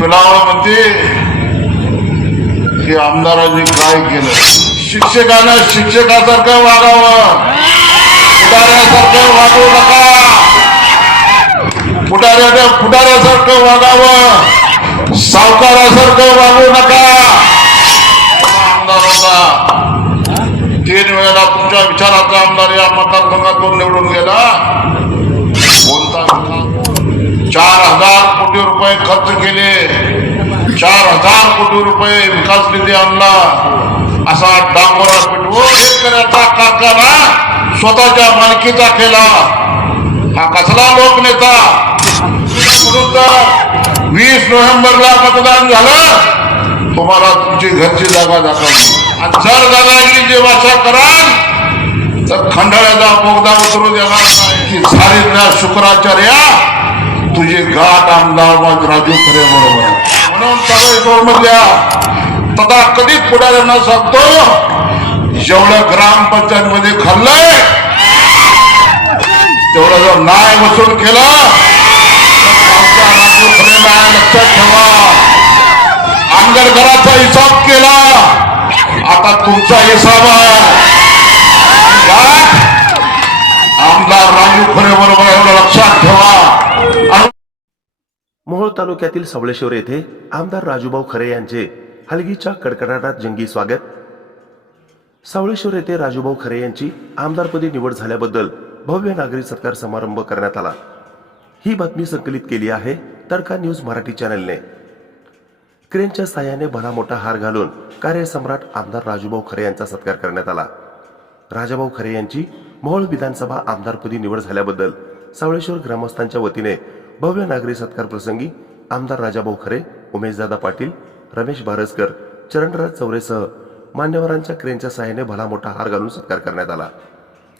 पिलावं म्हणते की आमदारांनी काय केलं? शिक्षकांना शिक्षकासारखं वागावं. पुढाऱ्यासारखं वागू नका. पुढाऱ्याने पुढाऱ्यासारखं वागावं. सावकारासारखं वागू नका. आमदारांना तीन वेळेला तुमच्या विचाराचा आमदार या मतदारसंघातून निवडून गेला. चार हजार कोटी रुपये खर्च केले. चार हजार कोटी रुपये विकास निधी आणला. असा डांबरा पेटवून शेतकऱ्याचा कारखाना स्वतःच्या मालकीचा केला. हा कसला लोकनेता नेता? वीस नोव्हेंबरला मतदान झालं. तुम्हाला तुमची घरची जागा दाखवली. आणि जर जे भाषा कराल तर खंडाळ्याचा बोगदा उतरू देणार नाही. की झाली ना शुक्राचार्या तुझी गाठ आमदार मग राजू खरे बरोबर आहे. म्हणून सगळे तथा कधीच पुढाऱ्यांना सांगतो जेवढं ग्रामपंचायत मध्ये खाल्लंय तेवढं जर न्याय वसूल केला तर राजू खरे न्याय लक्षात ठेवा. आमगर घराचा हिसाब केला आता तुमचा हिसाब आहे. आमदार राजू खरे बरोबर एवढं लक्षात ठेवा. मोहोळ तालुक्यातील सावळेश्वर येथे आमदार राजूभाऊ खरे यांचे हलगीच्या कडकडाटात जंगी स्वागत. सावळेश्वर येथे राजूभाऊ खरे यांची आमदारपदी निवड झाल्याबद्दल भव्य नागरी सत्कार समारंभ करण्यात आला. ही बातमी संकलित केली आहे तडका न्यूज मराठी चॅनलने. क्रेनच्या साह्याने भला मोठा हार घालून कार्यसम्राट आमदार राजूभाऊ खरे यांचा सत्कार करण्यात आला. राजाभाऊ खरे यांची मोहोळ विधानसभा आमदारपदी निवड झाल्याबद्दल सावळेश्वर ग्रामस्थांच्या वतीने भव्य नागरी सत्कार प्रसंगी आमदार राजाभाऊ खरे उमेशदादा पाटील रमेश बारसकर चरणराज चौरेसह मान्यवरांच्या क्रेनच्या साह्याने भला मोठा हार घालून सत्कार करण्यात आला.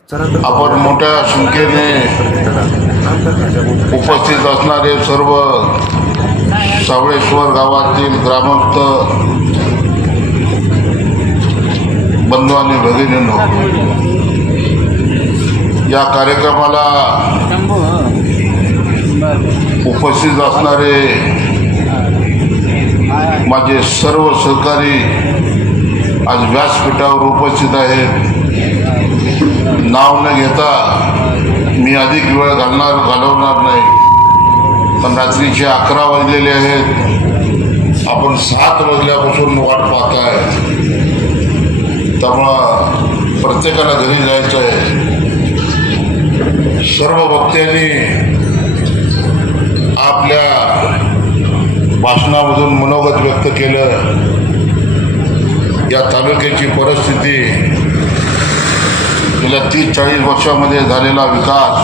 आपण मोठ्या संख्येने उपस्थित असणारे सर्व सावळेश्वर गावातील ग्रामस्थ बंधू आणि भगिनींनो या कार्यक्रमाला उपस्थित असणारे माझे सर्व सहकारी आज व्यासपीठावर उपस्थित आहेत. नाव न घेता मी अधिक वेळ घालणार घालवणार नाही. पण रात्रीचे अकरा वाजलेले आहेत. आपण सात वाजल्यापासून वाट पाहताय. त्यामुळं प्रत्येकाला घरी जायचं आहे सर्व भक्त्यांनी आपल्या भाषणामधून मनोगत व्यक्त केलं. या तालुक्याची परिस्थिती गेल्या तीस चाळीस वर्षामध्ये झालेला विकास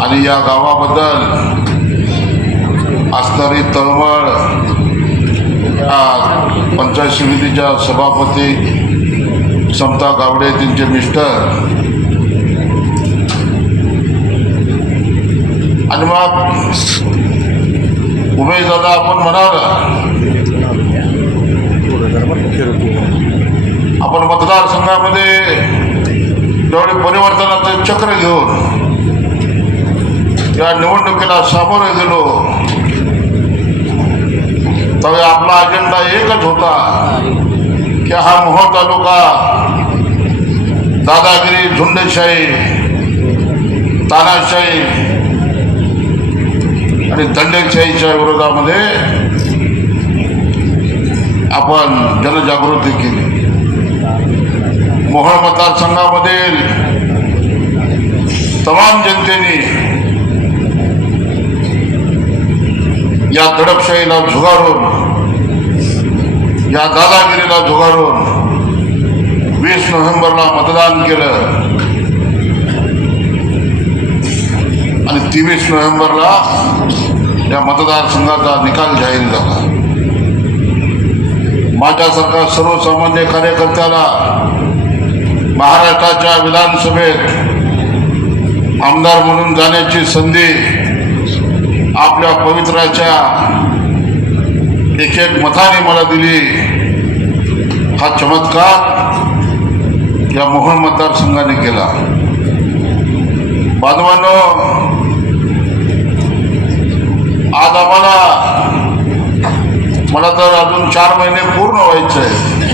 आणि या गावाबद्दल असणारी तळमळ आज पंचायत समितीच्या सभापती समता गावडे त्यांचे मिस्टर आणि मग उमेश दादा आपण म्हणाला आपण मतदारसंघामध्ये जेवढे परिवर्तनाचं चक्र घेऊन या निवडणुकीला सामोरे गेलो. तेव्हा आपला अजेंडा एकच होता की हा मोहोळ तालुका दादागिरी झुंडशाही तानाशाही आणि दंडेशाहीच्या विरोधामध्ये आपण जनजागृती केली. मोहळ मतदारसंघामधील तमाम जनतेने या दडपशाहीला झुगारून या दादागिरीला झुगारून वीस नोव्हेंबरला मतदान केलं. आणि तेवीस नोव्हेंबरला या मतदारसंघाचा निकाल जाहीर झाला. माझ्यासारखा सर्वसामान्य कार्यकर्त्याला महाराष्ट्राच्या विधानसभेत आमदार म्हणून जाण्याची संधी आपल्या पवित्राच्या एक एक मताने मला दिली. हा चमत्कार या मोहन मतदारसंघाने केला. बांधवांनो आज आम्हाला मला तर अजून चार महिने पूर्ण व्हायचे आहे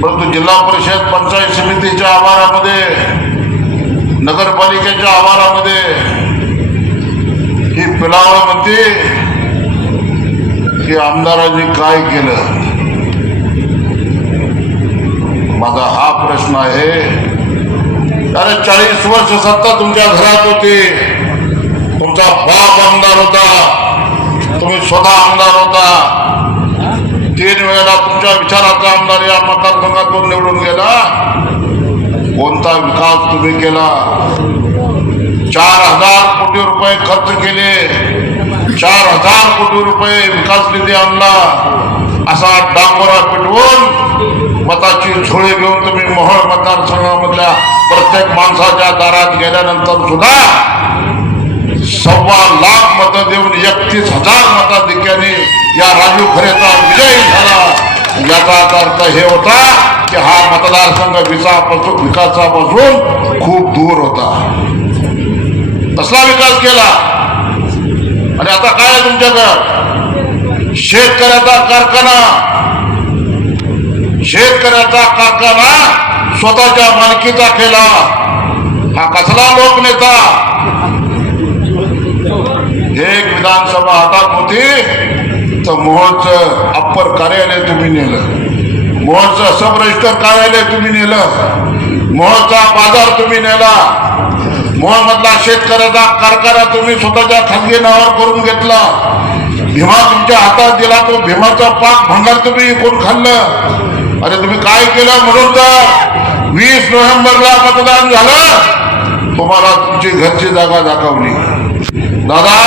परंतु जिल्हा परिषद पंचायत समितीच्या आवारामध्ये नगरपालिकेच्या आवारामध्ये ही पिलावळ म्हणते की आमदारांनी काय केलं? माझा हा प्रश्न आहे. अरे चाळीस वर्ष सत्ता तुमच्या घरात होती. तुमचा बाप आमदार होता. तुम्ही स्वतः आमदार होता. तीन वेळेला तुमच्या विचाराचा आमदार या मतदारसंघातून निवडून गेला? कोणता विकास तुम्ही केला? चार हजार कोटी रुपये खर्च केले. चार हजार कोटी रुपये विकास निधी आणला. असा डांबोरा पेटवून मताची झोळी घेऊन तुम्ही मोहळ मतदारसंघामधल्या प्रत्येक माणसाच्या दारात गेल्यानंतर सुद्धा सव्वा लाख मतं देऊन एकतीस हजार मताधिक्याने या राजू खरेचा विजय झाला. याचा अर्थ हे होता की हा मतदारसंघ विकासापासून विकासापासून खूप दूर होता. तसला विकास केला. आणि आता काय आहे तुमच्याकडं? शेतकऱ्याचा कारखाना. शेतकऱ्याचा कारखाना स्वतःच्या मालकीचा केला. हा कसला लोकनेता? एक विधानसभा हातात होती तर मोहनचं अप्पर कार्यालय तुम्ही नेलं. मोहनचं सब रजिस्टर कार्यालय तुम्ही नेलं. मोहनचा बाजार तुम्ही नेला. मोहोळमधला शेतकऱ्याचा कारखाना तुम्ही स्वतःच्या खाजगी नावावर करून घेतला. भीमा तुमच्या हातात दिला तो भीमाचा पाक भंगार तुम्ही कोण खाल्लं. अरे तुम्ही काय केलं म्हणून तर? वीस नोव्हेंबरला मतदान झालं. तुम्हाला तुमची घरची जागा दाखवली. दादा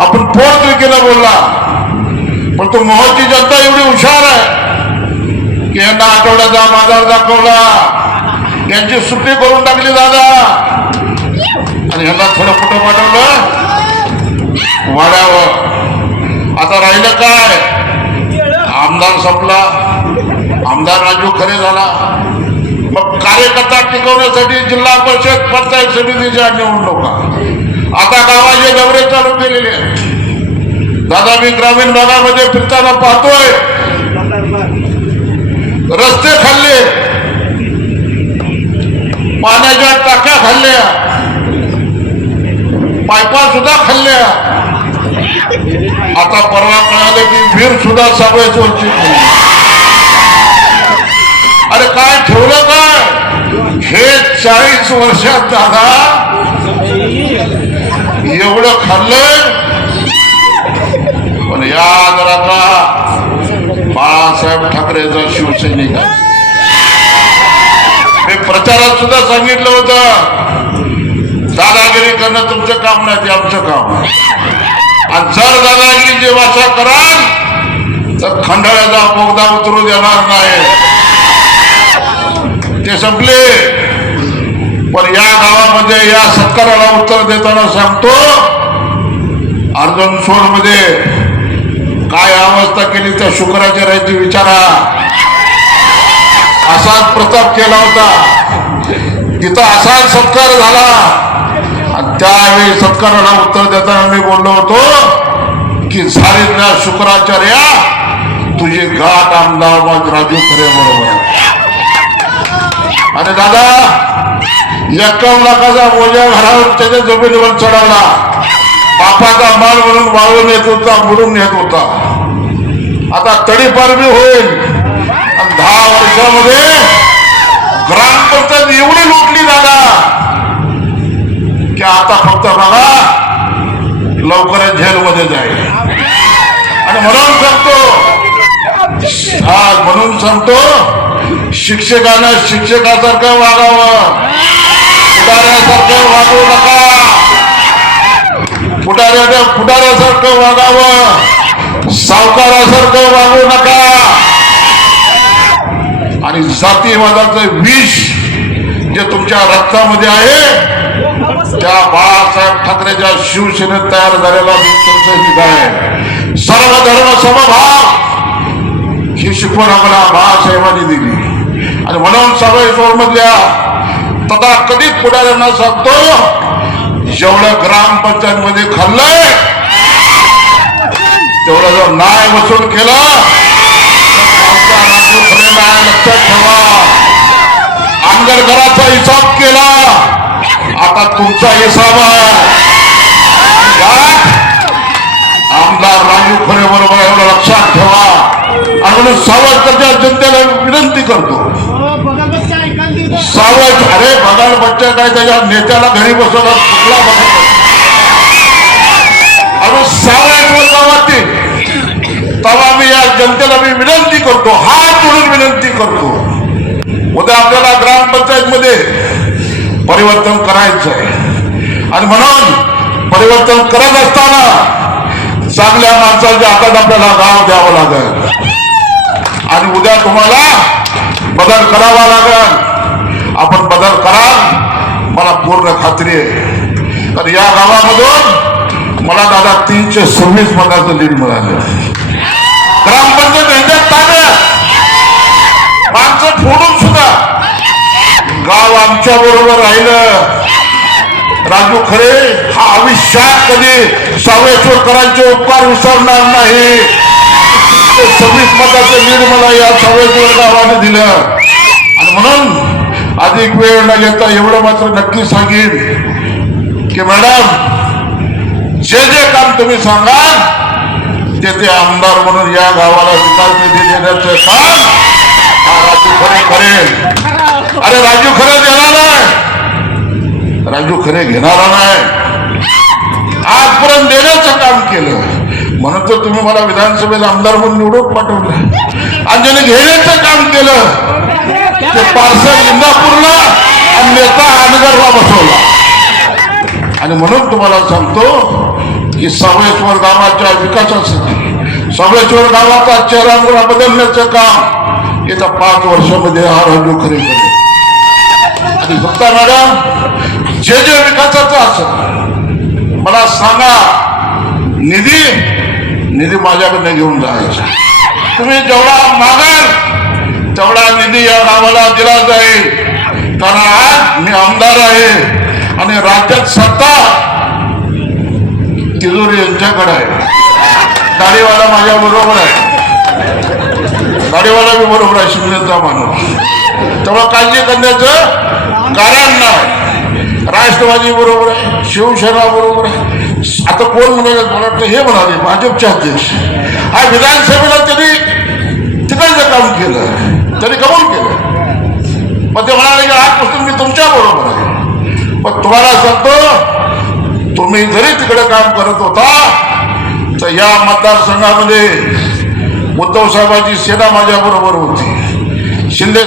आपण फोन विकेला बोलला. पण तो मोहची जनता एवढी हुशार आहे की यांना आठवड्याचा बाजार दाखवला. यांची सुट्टी करून टाकली दादा. आणि ह्यांना थोडं कुठं पाठवलं? वाड्यावर. आता राहिलं काय? आमदार संपला. आमदार राजू खरे झाला. मग कार्यकर्ता टिकवण्यासाठी जिल्हा परिषद पंचायत समितीच्या निवडणुका. आता गावाचे दौरे चालू केलेले आहेत. दादा मी ग्रामीण भागामध्ये फिरताना पाहतोय. रस्ते खाल्ले. पाण्याच्या टाक्या खाल्ल्या. पायपा सुद्धा खाल्ल्या. आता परवा मिळाले की वीर सुद्धा सगळ्याच वंचित अरे काय ठेवलं काय? हे चाळीस वर्षात दादा एवढं खाल्लंय? पण याद राहता बाळासाहेब ठाकरेचा शिवसैनिक आहे. मी प्रचारात सुद्धा सांगितलं होतं दादागिरी करणं तुमचं काम नाही ते आमचं काम आणि जर दादागिरी जे वाचा कराल तर खंडाळ्याचा बोगदा उतरू देणार नाही. ते संपले. पण या गावामध्ये या सत्काराला उत्तर देताना सांगतो अर्जुन सोडमध्ये काय अवस्था केली त्या शुक्राचार्याची विचारा. असाच प्रताप केला होता. तिथं असाच सत्कार झाला. आणि त्यावेळी सत्काराला उत्तर देताना मी बोललो होतो की झालेल्या शुक्राचार्या तुझी गाठ आमदार राजू खरे बरोबर अरे दादा एक्कावन्न लाखाचा मोजा घरावर त्याच्या जमिनीवर चढवला. बापाचा माल म्हणून वाळून येत होता बुडून येत होता. आता तडीपारवी होईल. दहा वर्षामध्ये ग्रामपंचायत एवढी लुटली दादा की आता फक्त बघा लवकरच झेलमध्ये जाईल. आणि म्हणून सांगतो आज म्हणून सांगतो शिक्षकांना शिक्षकासारखं वागावं. पुढाऱ्यासारखं वागू नका. पुढाऱ्याने पुढाऱ्यासारखं वागावं. सावकारासारखं वागू नका. आणि जातीवादाचं विष जे तुमच्या रक्तामध्ये आहे त्या बाळासाहेब ठाकरेच्या शिवसेनेत तयार झालेला विश्वसनीय आहे. सर्व धर्म समभाव ही शिकवण आम्हाला बाळासाहेबांनी दिली. आणि म्हणून सगळे मधल्या तथा कधीच पुढाऱ्यांना सांगतो? जेवढं ग्रामपंचायत मध्ये खाल्लंय तेवढं जर न्याय वसूल केला खरे लक्षात ठेवा. आंगण घराचा हिसाब केला आता तुमचा हिसाब आहे. सावध अरे बघाल बच्चा काय त्याच्या नेत्याला घरी बसवला कुठला अरे सावध गावातील तेव्हा मी या जनतेला मी विनंती करतो हात म्हणून विनंती करतो. उद्या आपल्याला ग्रामपंचायत मध्ये परिवर्तन करायचं आहे. आणि म्हणून परिवर्तन करत असताना चांगल्या माणसाच्या हातात आपल्याला गाव द्यावं लागेल. आणि उद्या तुम्हाला बदल करावा लागेल. आपण बदल कराल. मला पूर्ण खात्री आहे. तर या गावामधून मला दादा तीनशे सव्वीस मताचं लीड मिळालं. ग्रामपंचायत यांच्यात ताब्यात माणसं फोडून सुद्धा गाव आमच्या बरोबर राहिलं. राजू खरे हा आयुष्यात कधी सावळेश्वर करायचे उपकार विसरणार नाही. ते सव्वीस मताचं लीड मला या सावळेश्वर गावाने दिलं. आणि म्हणून अधिक वेळ न घेता एवढं मात्र नक्की सांगेन की मॅडम जे जे काम तुम्ही सांगा ते ते आमदार म्हणून या गावाला विकास निधी देण्याचं काम हा राजू खरे करेल अरे राजू खरे देणार नाही राजू खरे घेणारा नाही. आजपर्यंत देण्याचं काम केलं. म्हणून तर तुम्ही मला विधानसभेला आमदार म्हणून निवडून पाठवलं. आणि ज्याने घेण्याचं काम केलं ते पार्सल इंदापूरला आणि नेता अनगरला बसवला. आणि म्हणून तुम्हाला सांगतो की सावळेश्वर गावाच्या विकासासाठी सावळेश्वर गावाचा चेहरा बदलण्याचं काम येत्या पाच वर्षामध्ये हा राजू खरे आणि सत्ता मॅडम जे जे विकासाचं असत मला सांगा निधी निधी माझ्याकडनं घेऊन जायचा. तुम्ही जेवढा मागाल तेवढा निधी या गावाला दिला जाईल. कारण आज मी आमदार आहे आणि राज्यात सत्ता तिजोरी यांच्याकडे आहे. दाढीवाला माझ्या बरोबर आहे. दाढीवाला मी बरोबर आहे शिवसेनेचा माणूस. तेव्हा काळजी करण्याचं कारण नाही. राष्ट्रवादी बरोबर आहे शिवसेना बरोबर आहे. आता कोण म्हणाले मला वाटतं हे म्हणाले भाजपचे अध्यक्ष. हा विधानसभेला त्यांनी तिकडचं काम केलं. त्यांनी कबूल केलं. मग ते म्हणाले की आजपासून मी तुमच्या बरोबर आहे. पण तुम्हाला सांगतो तुम्ही जरी तिकडे काम करत होता तर या मतदारसंघामध्ये उद्धव साहेबांची सेना माझ्या बरोबर होती. शिंदे